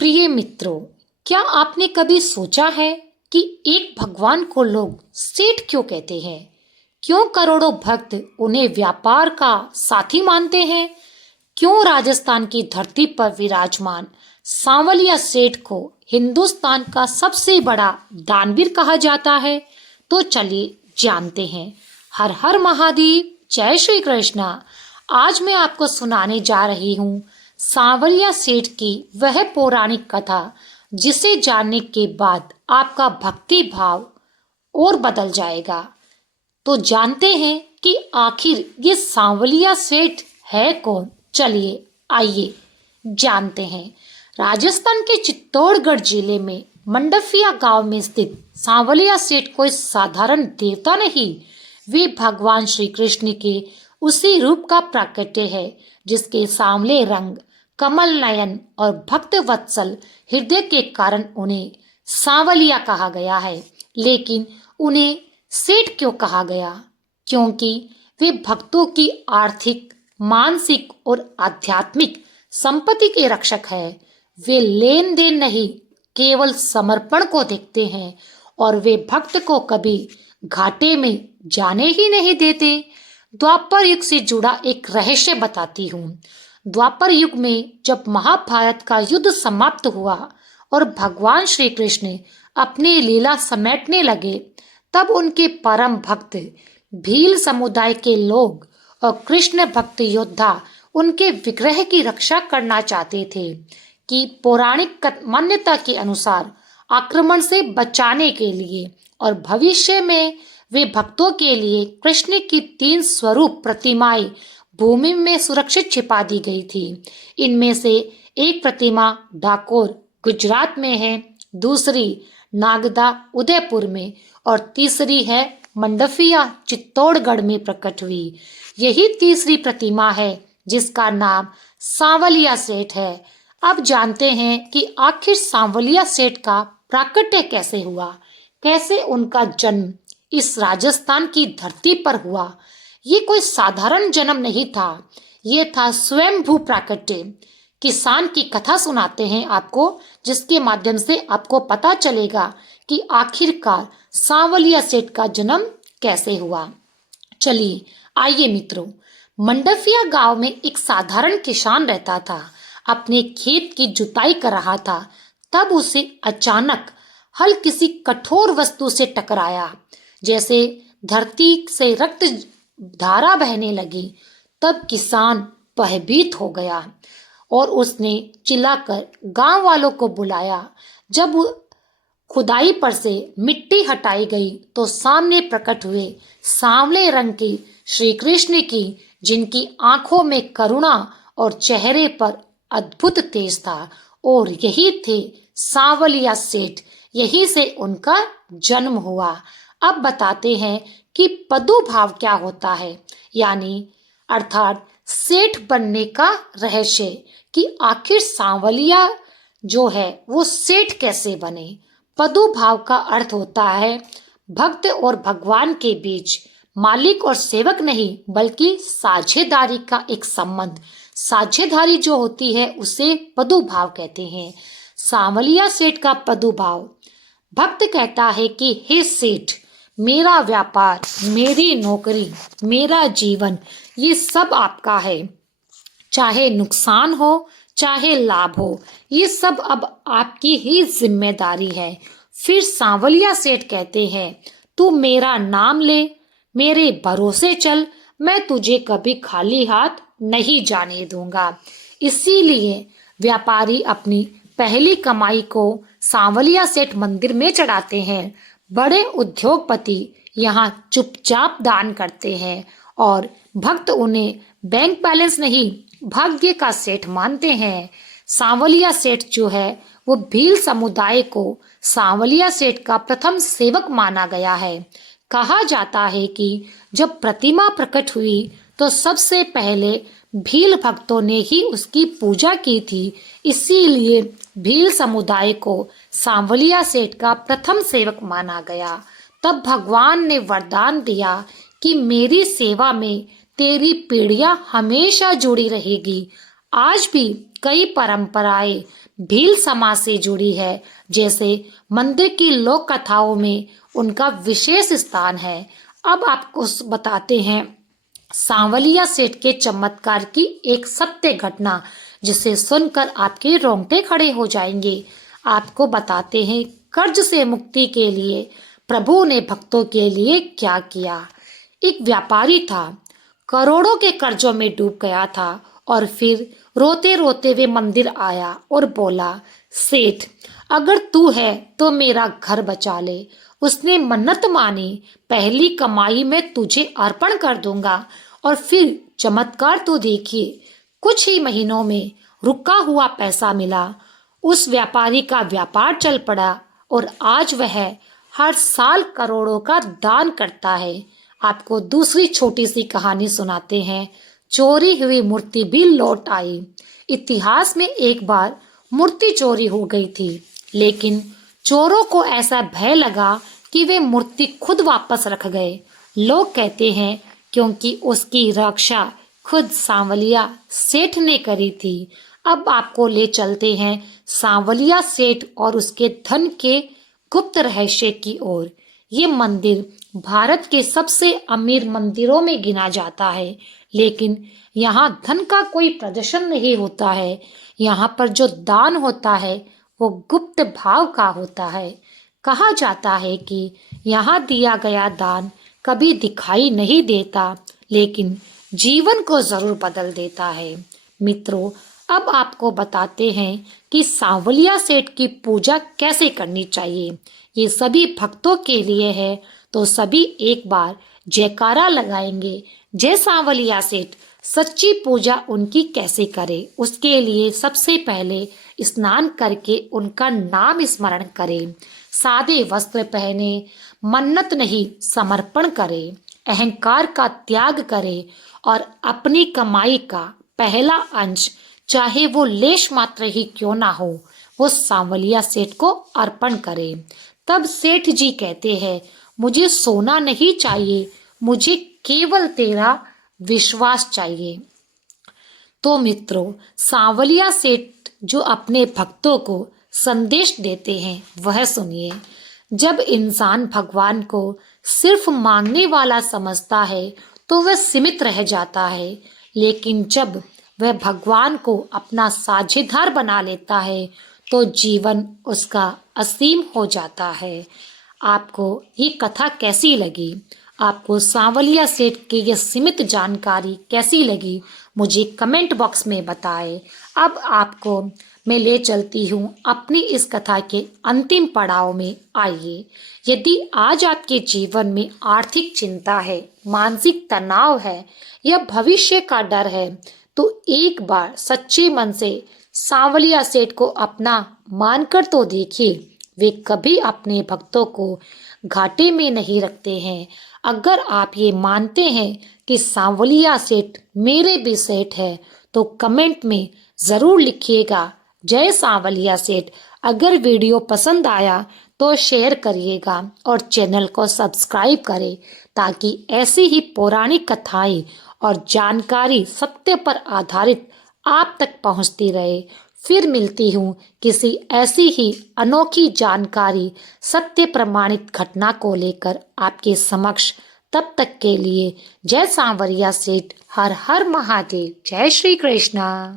प्रिय मित्रों, क्या आपने कभी सोचा है कि एक भगवान को लोग सेठ क्यों कहते हैं? क्यों करोड़ों भक्त उन्हें व्यापार का साथी मानते हैं? क्यों राजस्थान की धरती पर विराजमान सांवलिया सेठ को हिंदुस्तान का सबसे बड़ा दानवीर कहा जाता है? तो चलिए जानते हैं। हर हर महादेव, जय श्री कृष्णा। आज मैं आपको सुनाने जा रही हूँ सांवलिया सेठ की वह पौराणिक कथा जिसे जानने के बाद आपका भक्ति भाव और बदल जाएगा। तो जानते हैं कि आखिर ये सांवलिया सेठ है कौन। चलिए आइए जानते हैं। राजस्थान के चित्तौड़गढ़ जिले में मंडफिया गांव में स्थित सांवलिया सेठ कोई साधारण देवता नहीं, वे भगवान श्री कृष्ण के उसी रूप का प्राकट्य है जिसके सांवले रंग, कमल नयन और भक्त वत्सल हृदय के कारण उन्हें सांवलिया कहा गया है। लेकिन उन्हें सेठ क्यों कहा गया? क्योंकि वे भक्तों की आर्थिक, मानसिक और आध्यात्मिक संपत्ति के रक्षक है। वे लेन देन नहीं, केवल समर्पण को देखते हैं और वे भक्त को कभी घाटे में जाने ही नहीं देते। द्वापर युग से जुड़ा एक रहस्य बताती हूँ। द्वापर युग में जब महाभारत का युद्ध समाप्त हुआ और भगवान श्री कृष्ण अपनी लीला समेटने लगे, तब उनके परम भक्त भील समुदाय के लोग और कृष्ण भक्त योद्धा उनके विग्रह की रक्षा करना चाहते थे कि पौराणिक मान्यता के अनुसार आक्रमण से बचाने के लिए और भविष्य में वे भक्तों के लिए कृष्ण की 3 स्वरूप प्रतिमाएं भूमि में सुरक्षित छिपा दी गई थी। इनमें से एक प्रतिमा डाकोर गुजरात में है, दूसरी नागदा उदयपुर में और तीसरी है मंडफिया चित्तौड़गढ़ में प्रकट हुई। यही तीसरी प्रतिमा है जिसका नाम सांवलिया सेठ है। अब जानते हैं कि आखिर सांवलिया सेठ का प्राकट्य कैसे हुआ, कैसे उनका जन्म इस राजस्थान की धरती पर हुआ। ये कोई साधारण जन्म नहीं था, ये था स्वयंभू प्राकट्य। किसान की कथा सुनाते हैं आपको, जिसके माध्यम से आपको पता चलेगा कि आखिरकार सांवलिया सेठ का जन्म कैसे हुआ। चलिए आइए मित्रों, मंडफिया गांव में एक साधारण किसान रहता था। अपने खेत की जुताई कर रहा था, तब उसे अचानक हल किसी कठोर वस्तु से टकराया। जैसे धरती से रक्त धारा बहने लगी, तब किसान भयभीत हो गया और उसने चिल्लाकर गांव वालों को बुलाया। जब खुदाई पर से मिट्टी हटाई गई तो सामने प्रकट हुए सांवले रंग की श्री कृष्ण की, जिनकी आंखों में करुणा और चेहरे पर अद्भुत तेज था। और यही थे सांवलिया सेठ, यहीं से उनका जन्म हुआ। अब बताते हैं कि पदु भाव क्या होता है, यानी अर्थात सेठ बनने का रहस्य, कि आखिर सांवलिया जो है वो सेठ कैसे बने। पदु भाव का अर्थ होता है भक्त और भगवान के बीच मालिक और सेवक नहीं, बल्कि साझेदारी का एक संबंध। साझेदारी जो होती है उसे पदु भाव कहते हैं। सांवलिया सेठ का पदु भाव, भक्त कहता है कि हे सेठ, मेरा व्यापार, मेरी नौकरी, मेरा जीवन, ये सब आपका है। चाहे नुकसान हो चाहे लाभ हो, ये सब अब आपकी ही जिम्मेदारी है। फिर सांवलिया सेठ कहते हैं, तू मेरा नाम ले, मेरे भरोसे चल, मैं तुझे कभी खाली हाथ नहीं जाने दूंगा। इसीलिए व्यापारी अपनी पहली कमाई को सांवलिया सेठ मंदिर में चढ़ाते हैं। बड़े उद्योगपति यहाँ चुपचाप दान करते हैं और भक्त उन्हें बैंक बैलेंस नहीं, भाग्य का सेठ मानते हैं। सांवलिया सेठ जो है वो भील समुदाय को सांवलिया सेठ का प्रथम सेवक माना गया है। कहा जाता है कि जब प्रतिमा प्रकट हुई तो सबसे पहले भील भक्तों ने ही उसकी पूजा की थी। इसीलिए भील समुदाय को सांवलिया सेठ का प्रथम सेवक माना गया। तब भगवान ने वरदान दिया कि मेरी सेवा में तेरी पीढ़ियां हमेशा जुड़ी रहेगी। आज भी कई परंपराएं भील समाज से जुड़ी है, जैसे मंदिर की लोक कथाओं में उनका विशेष स्थान है। अब आपको बताते हैं सांवलिया सेठ के चमत्कार की एक सत्य घटना, जिसे सुनकर आपके रोंगटे खड़े हो जाएंगे। आपको बताते हैं कर्ज से मुक्ति के लिए प्रभु ने भक्तों के लिए क्या किया। एक व्यापारी था, करोड़ों के कर्जों में डूब गया था और फिर रोते रोते वे मंदिर आया और बोला, सेठ अगर तू है तो मेरा घर बचा ले। उसने मन्नत मानी, पहली कमाई में तुझे अर्पण कर दूंगा। और फिर चमत्कार तो देखिए, कुछ ही महीनों में रुका हुआ पैसा मिला। उस व्यापारी का व्यापार चल पड़ा और आज वह हर साल करोड़ों का दान करता है। आपको दूसरी छोटी सी कहानी सुनाते हैं। चोरी हुई मूर्ति भी लौट आई। इतिहास में एक बार मूर्ति चोरी हो गई थी, लेकिन चोरों को ऐसा भय लगा कि वे मूर्ति खुद वापस रख गए। लोग कहते हैं क्योंकि उसकी रक्षा खुद सांवलिया सेठ ने करी थी। अब आपको ले चलते हैं सांवलिया सेठ और उसके धन के गुप्त रहस्य की ओर। ये मंदिर भारत के सबसे अमीर मंदिरों में गिना जाता है, लेकिन यहाँ धन का कोई प्रदर्शन नहीं होता है। यहाँ पर जो दान होता है वो गुप्त भाव का होता है। कहा जाता है कि यहाँ दिया गया दान कभी दिखाई नहीं देता, लेकिन जीवन को जरूर बदल देता है। मित्रों, अब आपको बताते हैं कि सांवलिया सेठ की पूजा कैसे करनी चाहिए। ये सभी भक्तों के लिए है, तो सभी एक बार जयकारा लगाएंगे, जय सांवलिया सेठ। सच्ची पूजा उनकी कैसे करें, उसके लिए सबसे पहले स्नान करके उनका नाम स्मरण करें, सादे वस्त्र पहने, मन्नत नहीं समर्पण करें, अहंकार का त्याग करें और अपनी कमाई का पहला अंश, चाहे वो लेश मात्र ही क्यों ना हो, वो सांवलिया सेठ को अर्पण करें। तब सेठ जी कहते हैं, मुझे सोना नहीं चाहिए, मुझे केवल तेरा विश्वास चाहिए। तो मित्रों, सांवलिया सेठ जो अपने भक्तों को संदेश देते हैं वह सुनिए। जब इंसान भगवान को सिर्फ मांगने वाला समझता है तो वह सीमित रह जाता है, लेकिन जब वह भगवान को अपना साझेदार बना लेता है तो जीवन उसका असीम हो जाता है। आपको ये कथा कैसी लगी? आपको सांवलिया सेठ की यह सीमित जानकारी कैसी लगी? मुझे कमेंट बॉक्स में बताएं। अब आपको मैं ले चलती हूँ अपनी इस कथा के अंतिम पड़ाव में। आइए, यदि आज आपके जीवन में आर्थिक चिंता है, मानसिक तनाव है या भविष्य का डर है, तो एक बार सच्चे मन से सांवलिया सेठ को अपना मानकर तो देखिए। वे कभी अपने भक्तों को घाटे में नहीं रखते हैं। अगर आप ये मानते हैं कि सांवलिया सेठ मेरे भी सेठ है, तो कमेंट में ज़रूर लिखिएगा, जय सांवलिया सेठ। अगर वीडियो पसंद आया तो शेयर करिएगा और चैनल को सब्सक्राइब करें, ताकि ऐसी ही पौराणिक कथाएं और जानकारी सत्य पर आधारित आप तक पहुंचती रहे। फिर मिलती हूँ किसी ऐसी ही अनोखी जानकारी, सत्य प्रमाणित घटना को लेकर आपके समक्ष। तब तक के लिए जय सांवलिया सेठ, हर हर महादेव, जय श्री कृष्णा।